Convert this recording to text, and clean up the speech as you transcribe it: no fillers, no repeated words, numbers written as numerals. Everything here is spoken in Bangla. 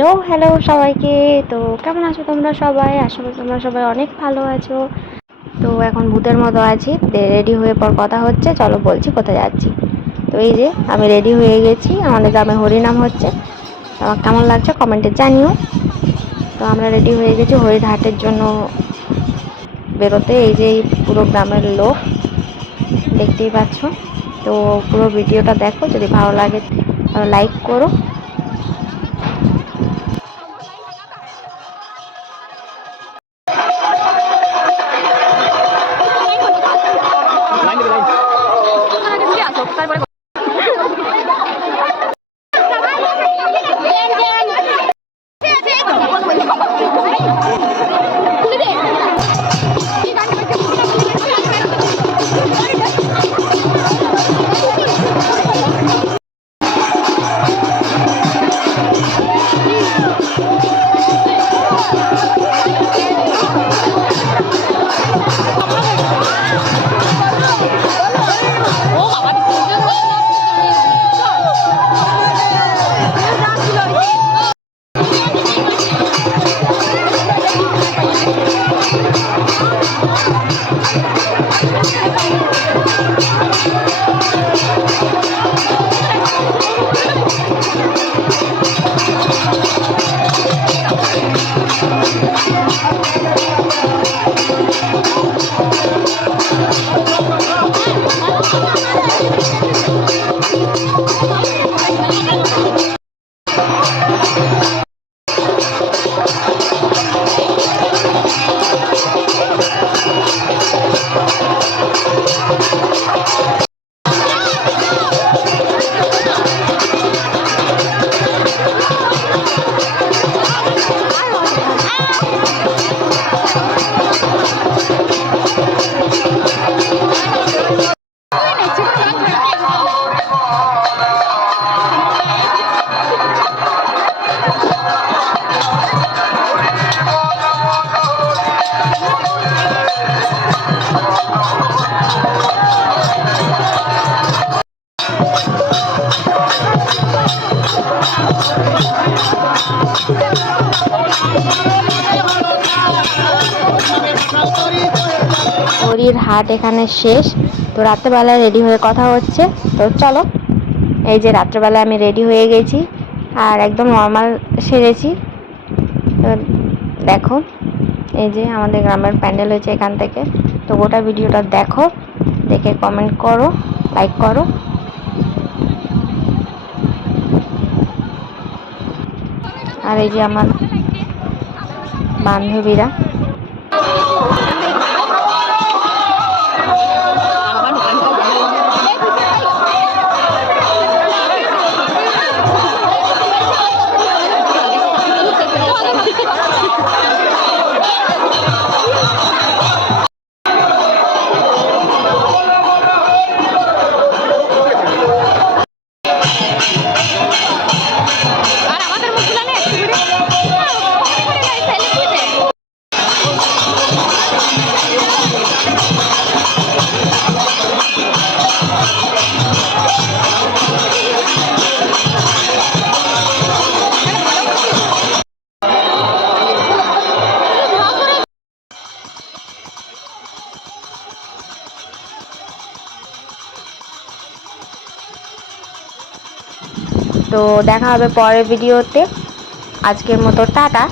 হ্যালো হ্যালো সবাইকে। তো কেমন আছো তোমরা সবাই? আশা করি তোমরা সবাই অনেক ভালো আছো। তো এখন ভূতের মতো আছি, রেডি হয়ে পর কথা হচ্ছে, চলো বলছি কোথায় যাচ্ছি। তো এই যে আমি রেডি হয়ে গেছি, আমাদের গ্রামে হরিনাম হচ্ছে। আমার কেমন লাগছে কমেন্টে জানিও। তো আমরা রেডি হয়ে গেছি হরির হাটের জন্য বেরোতে। এই যে পুরো গ্রামের লোক দেখতেই পাচ্ছ। তো পুরো ভিডিওটা দেখো, যদি ভালো লাগে লাইক করো। হরির হাট এখানে শেষ। তো রাত্রেবেলায় রেডি হয়ে কথা হচ্ছে। তো চলো, এই যে রাত্রেবেলায় আমি রেডি হয়ে গেছি আর একদম নর্মাল সেরেছি। তো দেখো, এই যে আমাদের গ্রামের প্যান্ডেল হয়েছে এখান থেকে। তো গোটা ভিডিওটা দেখো, দেখে কমেন্ট করো, লাইক করো। আর এই যে আমার বান্ধবীরা। তো দেখা হবে পরের ভিডিওতে। আজকের মতো টাটা।